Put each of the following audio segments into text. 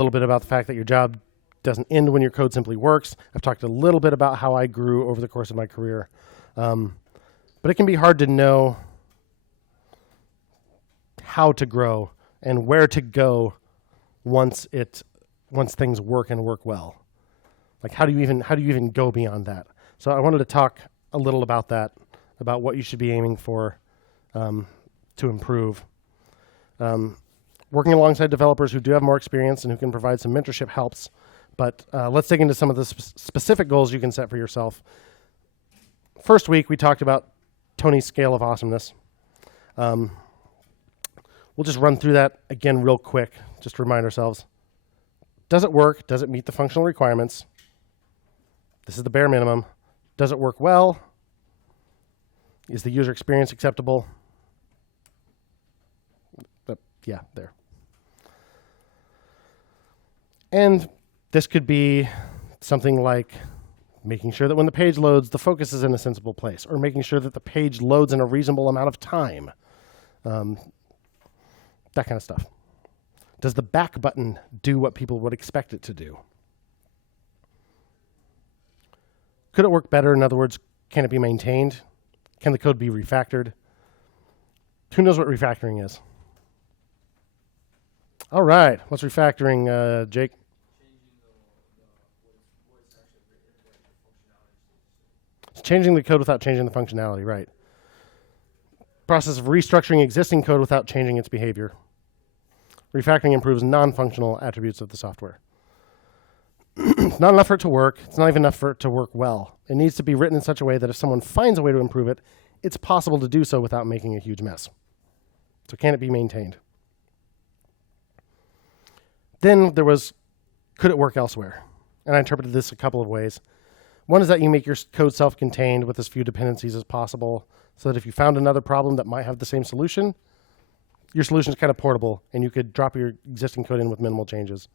little bit about the fact that your job doesn't end when your code simply works. I've talked a little bit about how I grew over the course of my career. But it can be hard to know how to grow and where to go once things work and work well. Like how do you even go beyond that? So I wanted to talk a little about that, about what you should be aiming for to improve. Working alongside developers who do have more experience and who can provide some mentorship helps. But let's dig into some of the specific goals you can set for yourself. First week, we talked about Tony's scale of awesomeness. We'll just run through that again real quick, just to remind ourselves. Does it work? Does it meet the functional requirements? This is the bare minimum. Does it work well? Is the user experience acceptable? Yeah, there. And this could be something like making sure that when the page loads, the focus is in a sensible place, or making sure that the page loads in a reasonable amount of time. That kind of stuff. Does the back button do what people would expect it to do? Could it work better? In other words, can it be maintained? Can the code be refactored? Who knows what refactoring is? All right, what's refactoring, Jake? It's changing the code without changing the functionality, right. Process of restructuring existing code without changing its behavior. Refactoring improves non-functional attributes of the software. It's not enough for it to work. It's not even enough for it to work well. It needs to be written in such a way that if someone finds a way to improve it, it's possible to do so without making a huge mess. So can it be maintained? Then there was, could it work elsewhere? And I interpreted this a couple of ways. One is that you make your code self-contained with as few dependencies as possible, so that if you found another problem that might have the same solution, your solution is kind of portable, and you could drop your existing code in with minimal changes.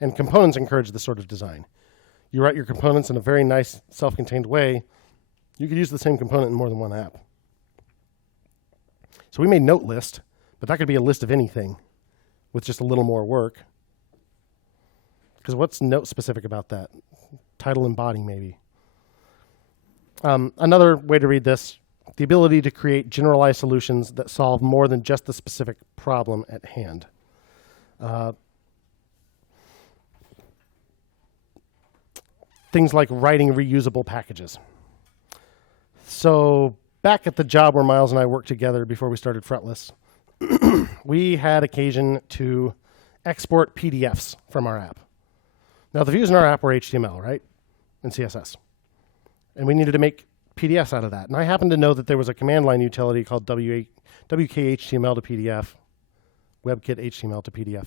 And components encourage this sort of design. You write your components in a very nice self-contained way. You could use the same component in more than one app. So we made note list, but that could be a list of anything with just a little more work. Because what's note specific about that? Title and body, maybe. Another way to read this, the ability to create generalized solutions that solve more than just the specific problem at hand. Things like writing reusable packages. So back at the job where Miles and I worked together before we started Fretless, we had occasion to export PDFs from our app. Now, the views in our app were HTML, right? And CSS. And we needed to make PDFs out of that. And I happened to know that there was a command line utility called WKHTML to PDF, WebKit HTML to PDF,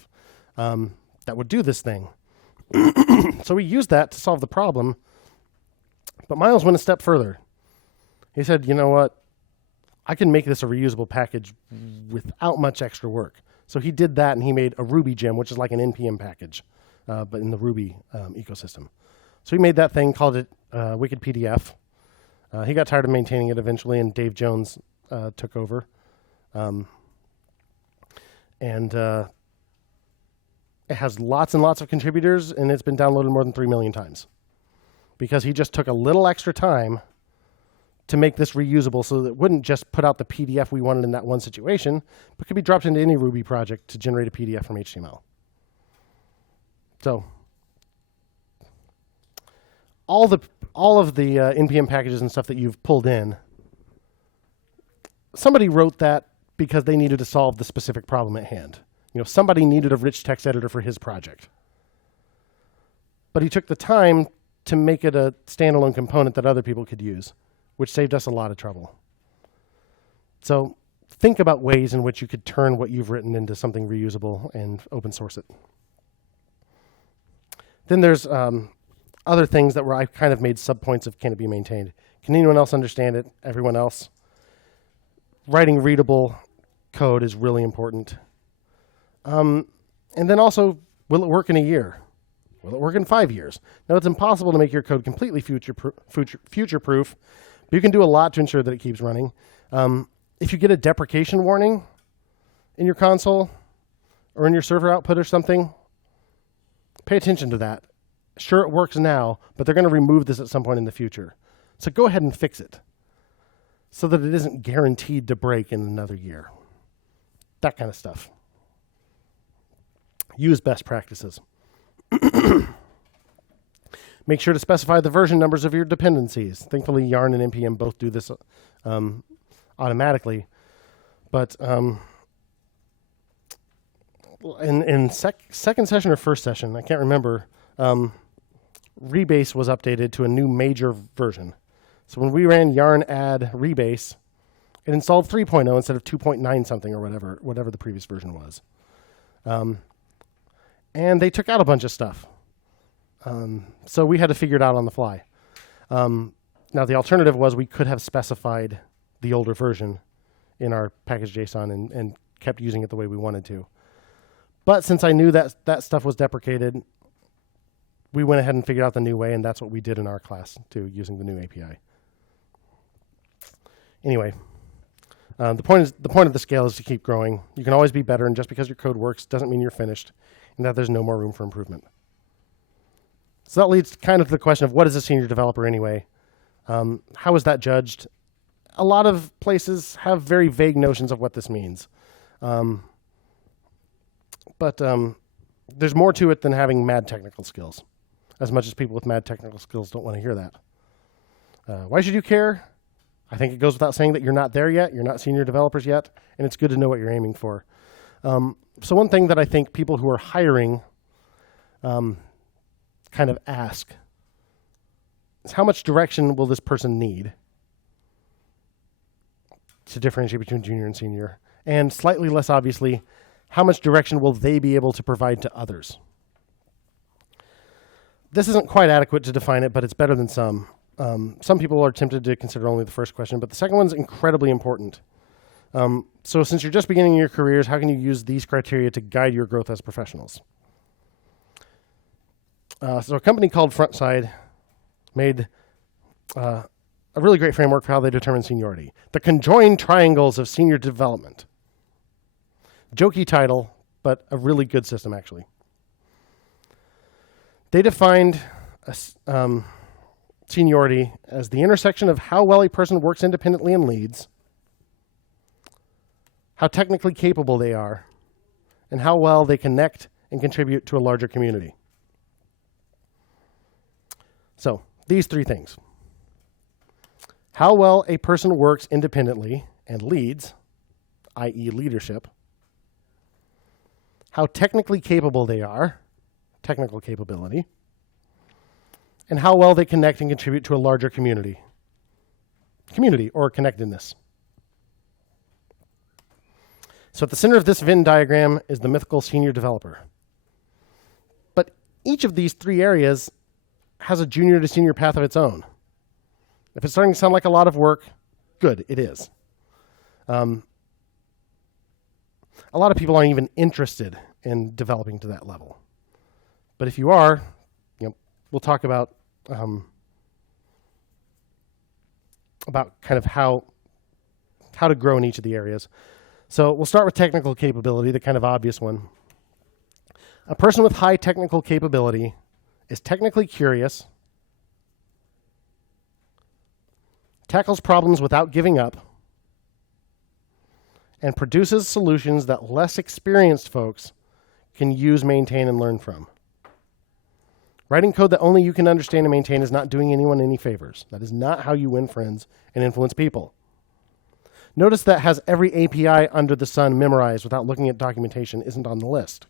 that would do this thing. So we used that to solve the problem. But Miles went a step further. He said, you know what? I can make this a reusable package without much extra work. So he did that, and he made a Ruby gem, which is like an NPM package, but in the Ruby ecosystem. So he made that thing, called it Wicked PDF. He got tired of maintaining it eventually, and Dave Jones took over. It has lots and lots of contributors, and it's been downloaded more than 3 million times. Because he just took a little extra time to make this reusable so that it wouldn't just put out the PDF we wanted in that one situation, but could be dropped into any Ruby project to generate a PDF from HTML. So all of the NPM packages and stuff that you've pulled in, somebody wrote that because they needed to solve the specific problem at hand. You know, somebody needed a rich text editor for his project. But he took the time to make it a standalone component that other people could use, which saved us a lot of trouble. So think about ways in which you could turn what you've written into something reusable and open source it. Then there's other things that I kind of made subpoints of can it be maintained. Can anyone else understand it? Everyone else? Writing readable code is really important. And then also, will it work in a year? Will it work in 5 years? Now, it's impossible to make your code completely future-proof, but you can do a lot to ensure that it keeps running. If you get a deprecation warning in your console or in your server output or something, Pay attention to that. Sure, it works now, but they're going to remove this at some point in the future. So go ahead and fix it so that it isn't guaranteed to break in another year. That kind of stuff. Use best practices. Make sure to specify the version numbers of your dependencies. Thankfully, Yarn and NPM both do this automatically. But in second session or first session, I can't remember, Rebase was updated to a new major version. So when we ran yarn add rebase, it installed 3.0 instead of 2.9 something or whatever the previous version was. And they took out a bunch of stuff. So we had to figure it out on the fly. Now the alternative was we could have specified the older version in our package.json and kept using it the way we wanted to. But since I knew that that stuff was deprecated, we went ahead and figured out the new way, and that's what we did in our class too, using the new API. Anyway, the point of the scale is to keep growing. You can always be better, and just because your code works doesn't mean you're finished, and that there's no more room for improvement. So that leads kind of to the question of what is a senior developer anyway? How is that judged? A lot of places have very vague notions of what this means. But there's more to it than having mad technical skills, as much as people with mad technical skills don't want to hear that. Why should you care? I think it goes without saying that you're not there yet, you're not senior developers yet, and it's good to know what you're aiming for. So one thing that I think people who are hiring kind of ask is how much direction will this person need to differentiate between junior and senior? And slightly less obviously, how much direction will they be able to provide to others? This isn't quite adequate to define it, but it's better than some. Some people are tempted to consider only the first question, but the second one's incredibly important. So since you're just beginning your careers, how can you use these criteria to guide your growth as professionals? So a company called Frontside made a really great framework for how they determine seniority. The conjoined triangles of senior development. Jokey title, but a really good system, actually. They defined seniority as the intersection of how well a person works independently and leads, how technically capable they are, and how well they connect and contribute to a larger community. So, these three things. How well a person works independently and leads, i.e. leadership. How technically capable they are, technical capability. And how well they connect and contribute to a larger community. Community or connectedness. So at the center of this Venn diagram is the mythical senior developer. But each of these three areas has a junior to senior path of its own. If it's starting to sound like a lot of work, good, it is. A lot of people aren't even interested in developing to that level. But if you are, we'll talk about kind of how to grow in each of the areas. So we'll start with technical capability, the kind of obvious one. A person with high technical capability is technically curious, tackles problems without giving up, and produces solutions that less experienced folks can use, maintain, and learn from. Writing code that only you can understand and maintain is not doing anyone any favors. That is not how you win friends and influence people. Notice that has every API under the sun memorized without looking at documentation isn't on the list.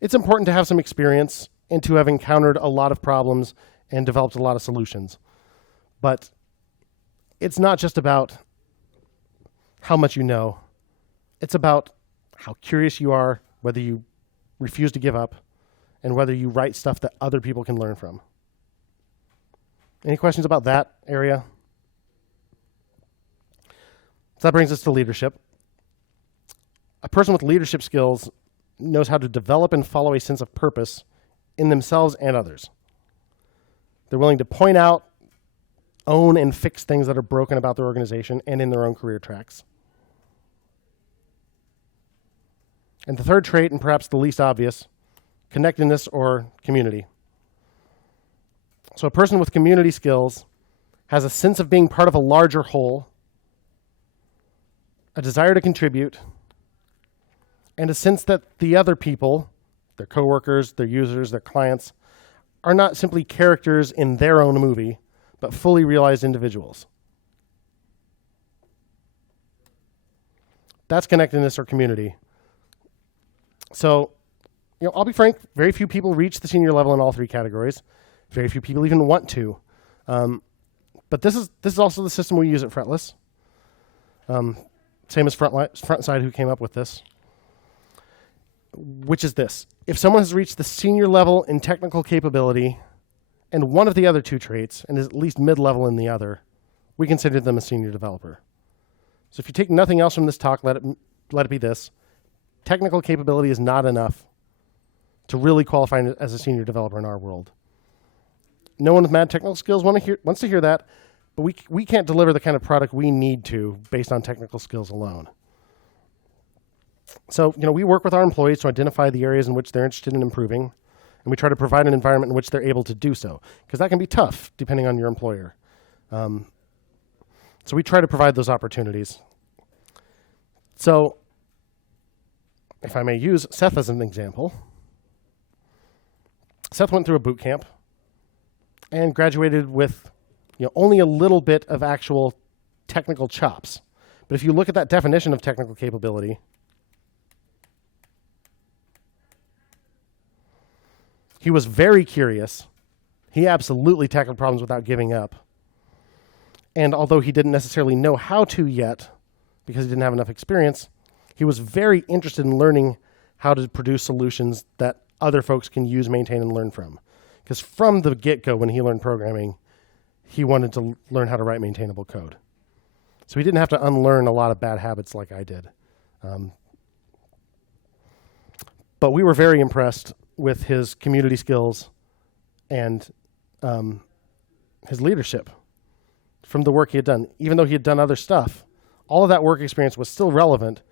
It's important to have some experience and to have encountered a lot of problems and developed a lot of solutions. But it's not just about how much you know. It's about how curious you are, whether you refuse to give up, and whether you write stuff that other people can learn from. Any questions about that area? So that brings us to leadership. A person with leadership skills knows how to develop and follow a sense of purpose in themselves and others. They're willing to point out, own, and fix things that are broken about their organization and in their own career tracks. And the third trait, and perhaps the least obvious, connectedness or community. So a person with community skills has a sense of being part of a larger whole, a desire to contribute, and a sense that the other people, their coworkers, their users, their clients, are not simply characters in their own movie, but fully realized individuals. That's connectedness or community. So, I'll be frank, very few people reach the senior level in all three categories. Very few people even want to. But this is also the system we use at Fretless. Same as Frontside, who came up with this, which is this. If someone has reached the senior level in technical capability and one of the other two traits and is at least mid-level in the other, we consider them a senior developer. So if you take nothing else from this talk, let it be this. Technical capability is not enough to really qualify as a senior developer in our world. No one with mad technical skills wants to hear that, but we can't deliver the kind of product we need to based on technical skills alone. So, we work with our employees to identify the areas in which they're interested in improving, and we try to provide an environment in which they're able to do so, because that can be tough depending on your employer. So we try to provide those opportunities. So, if I may use Seth as an example, Seth went through a boot camp and graduated with only a little bit of actual technical chops. But if you look at that definition of technical capability, he was very curious. He absolutely tackled problems without giving up. And although he didn't necessarily know how to yet, because he didn't have enough experience, he was very interested in learning how to produce solutions that other folks can use, maintain, and learn from. Because from the get-go, when he learned programming, he wanted to learn how to write maintainable code. So he didn't have to unlearn a lot of bad habits like I did. But we were very impressed with his community skills and his leadership from the work he had done. Even though he had done other stuff, all of that work experience was still relevant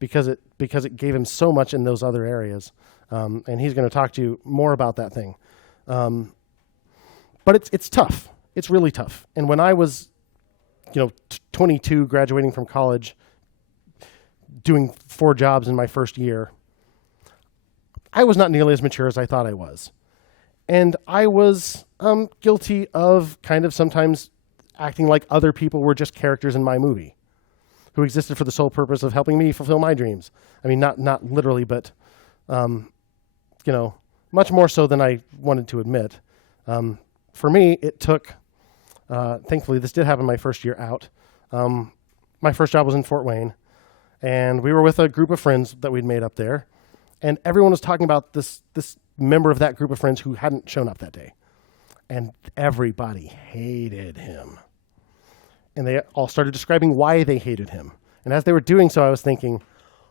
because it gave him so much in those other areas. And he's going to talk to you more about that thing. But it's tough. It's really tough. And when I was 22, graduating from college, doing 4 jobs in my first year, I was not nearly as mature as I thought I was. And I was guilty of kind of sometimes acting like other people were just characters in my movie who existed for the sole purpose of helping me fulfill my dreams. I mean, not literally, but, much more so than I wanted to admit. For me, it took, thankfully, this did happen my first year out. My first job was in Fort Wayne, and we were with a group of friends that we'd made up there, and everyone was talking about this member of that group of friends who hadn't shown up that day. And everybody hated him. And they all started describing why they hated him. And as they were doing so, I was thinking,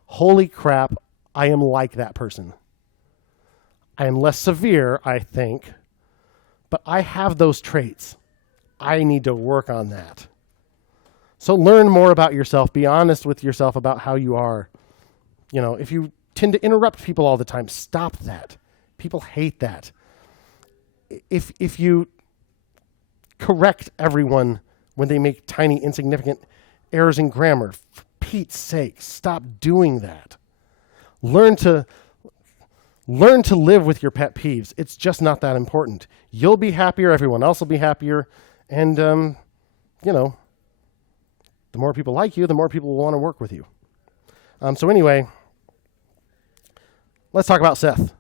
holy crap, I am like that person. I am less severe, I think, but I have those traits. I need to work on that. So learn more about yourself. Be honest with yourself about how you are. If you tend to interrupt people all the time, stop that. People hate that. If you correct everyone when they make tiny, insignificant errors in grammar, for Pete's sake, stop doing that. Learn to live with your pet peeves. It's just not that important. You'll be happier, everyone else will be happier, and the more people like you, the more people will want to work with you. So anyway, let's talk about Seth.